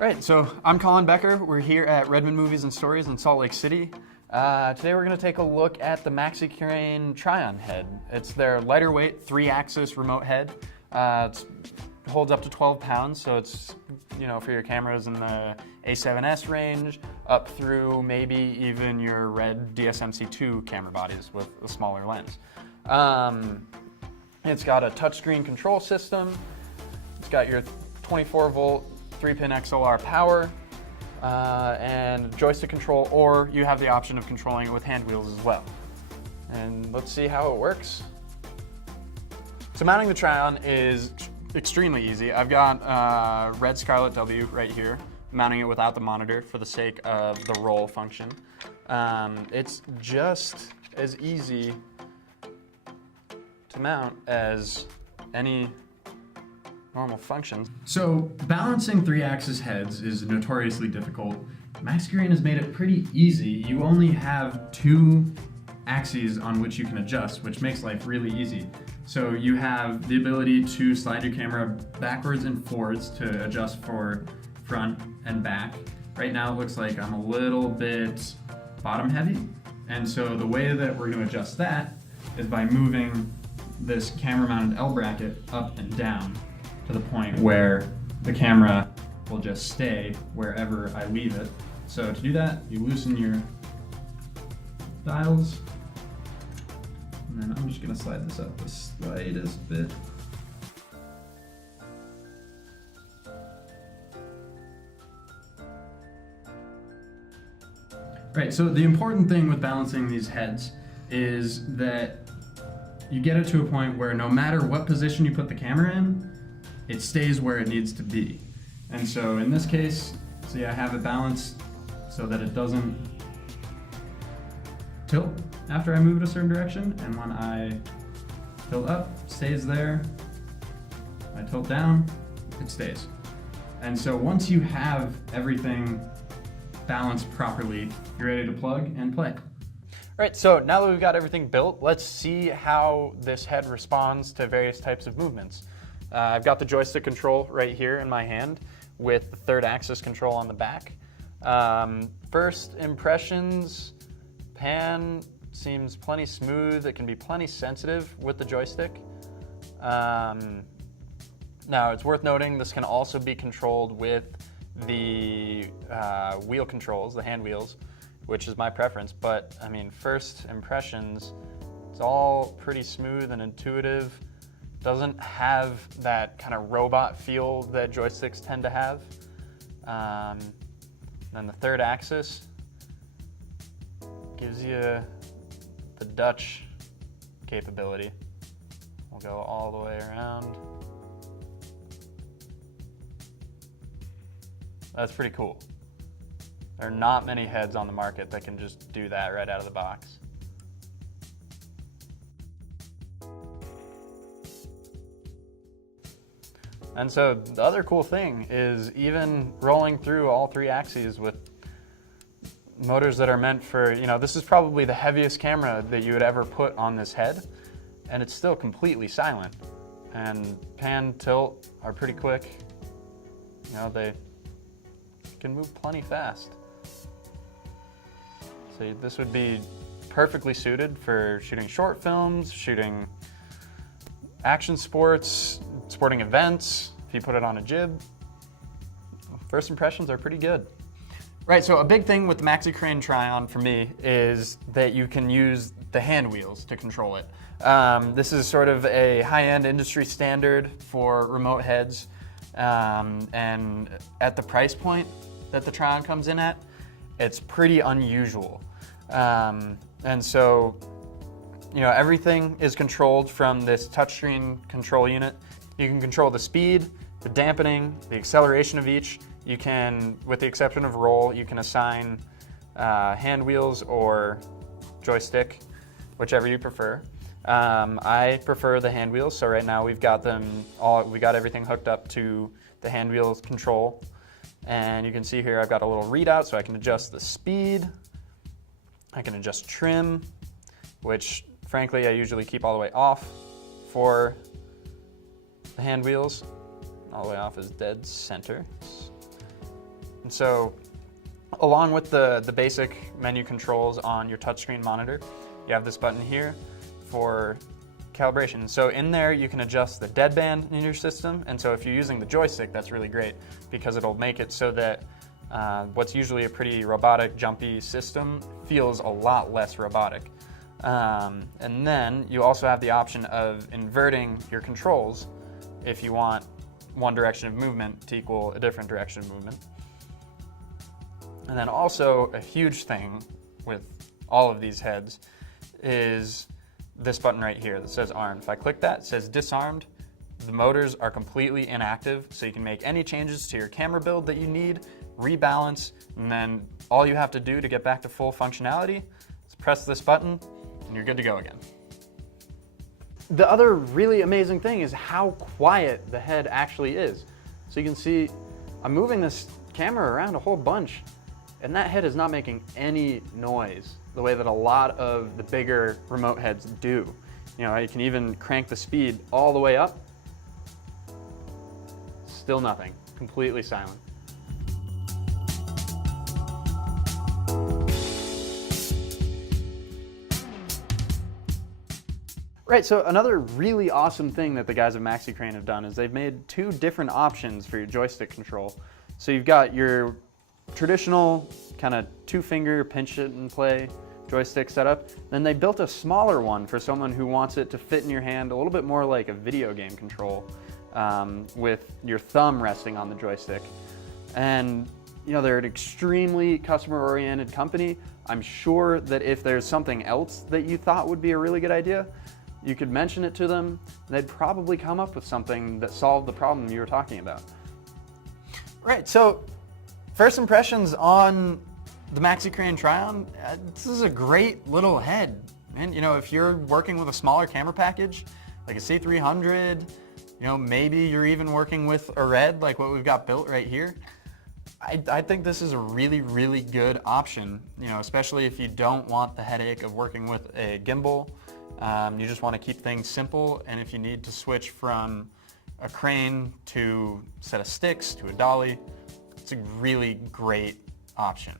Right, so I'm Colin Becker. We're here at Redmond Movies and Stories in Salt Lake City. Today we're going to take a look at the MAXICRANE Trioon head. It's their lighter weight, three-axis remote head. It holds up to 12 pounds, so it's, for your cameras in the A7S range, up through maybe even your Red DSMC2 camera bodies with a smaller lens. It's got a touchscreen control system. It's got your 24-volt 3-pin XLR power and joystick control, or you have the option of controlling it with hand wheels as well. And let's see how it works. So mounting the Trioon is extremely easy. I've got Red Scarlet W right here, mounting it without the monitor for the sake of the roll function. It's just as easy to mount as any normal functions. So balancing three-axis heads is notoriously difficult. MAXICRANE has made it pretty easy. You only have two axes on which you can adjust, which makes life really easy. So you have the ability to slide your camera backwards and forwards to adjust for front and back. Right now it looks like I'm a little bit bottom heavy, and so the way that we're going to adjust that is by moving this camera mounted L bracket up and down to the point where the camera will just stay wherever I leave it. So to do that, you loosen your dials, and then I'm just gonna slide this up the slightest bit. Right, so the important thing with balancing these heads is that you get it to a point where no matter what position you put the camera in, it stays where it needs to be. And so in this case, see, I have it balanced so that it doesn't tilt after I move it a certain direction, and when I tilt up, it stays there. I tilt down, it stays. And so once you have everything balanced properly, you're ready to plug and play. Right, so now that we've got everything built, let's see how this head responds to various types of movements. I've got the joystick control right here in my hand with the third axis control on the back. First impressions, pan seems plenty smooth. It can be plenty sensitive with the joystick. Now it's worth noting this can also be controlled with the wheel controls, the hand wheels, which is my preference, but I mean, first impressions, it's all pretty smooth and intuitive. Doesn't have that kind of robot feel that joysticks tend to have. Then the third axis gives you the Dutch capability. We'll go all the way around. That's pretty cool. There are not many heads on the market that can just do that right out of the box. And so the other cool thing is even rolling through all three axes with motors that are meant for, this is probably the heaviest camera that you would ever put on this head, and it's still completely silent. And pan, tilt are pretty quick. They can move plenty fast. So this would be perfectly suited for shooting short films, shooting action sports, sporting events. If you put it on a jib, first impressions are pretty good. Right, so a big thing with the MAXICRANE Trioon for me is that you can use the hand wheels to control it. This is sort of a high-end industry standard for remote heads, and at the price point that the Trioon comes in at, it's pretty unusual. And so, everything is controlled from this touchscreen control unit. You can control the speed, the dampening, the acceleration of each. You can, with the exception of roll, you can assign hand wheels or joystick, whichever you prefer. I prefer the hand wheels, so right now we've got everything hooked up to the hand wheels control. And you can see here I've got a little readout, so I can adjust the speed. I can adjust trim, which frankly I usually keep all the way off for the hand wheels. All the way off is dead center. And so along with the basic menu controls on your touchscreen monitor, you have this button here for calibration. So in there you can adjust the deadband in your system, and so if you're using the joystick, that's really great because it'll make it so that what's usually a pretty robotic, jumpy system feels a lot less robotic. And then you also have the option of inverting your controls if you want one direction of movement to equal a different direction of movement. And then also a huge thing with all of these heads is this button right here that says armed. If I click that, it says disarmed. The motors are completely inactive, so you can make any changes to your camera build that you need, rebalance, and then all you have to do to get back to full functionality is press this button and you're good to go again. The other really amazing thing is how quiet the head actually is. So you can see I'm moving this camera around a whole bunch and that head is not making any noise the way that a lot of the bigger remote heads do. You know, you can even crank the speed all the way up. Still nothing, completely silent. Right, so another really awesome thing that the guys at MaxiCrane have done is they've made two different options for your joystick control. So you've got your traditional kind of two-finger pinch it and play joystick setup. Then they built a smaller one for someone who wants it to fit in your hand a little bit more like a video game control, with your thumb resting on the joystick. And you know, they're an extremely customer-oriented company. I'm sure that if there's something else that you thought would be a really good idea, you could mention it to them, and they'd probably come up with something that solved the problem you were talking about. Right, so first impressions on the MaxiCrane Tryon, this is a great little head. And you know, if you're working with a smaller camera package, like a C300, you know, maybe you're even working with a Red, like what we've got built right here, I think this is a really, really good option, you know, especially if you don't want the headache of working with a gimbal. You just want to keep things simple, and if you need to switch from a crane to a set of sticks to a dolly, it's a really great option.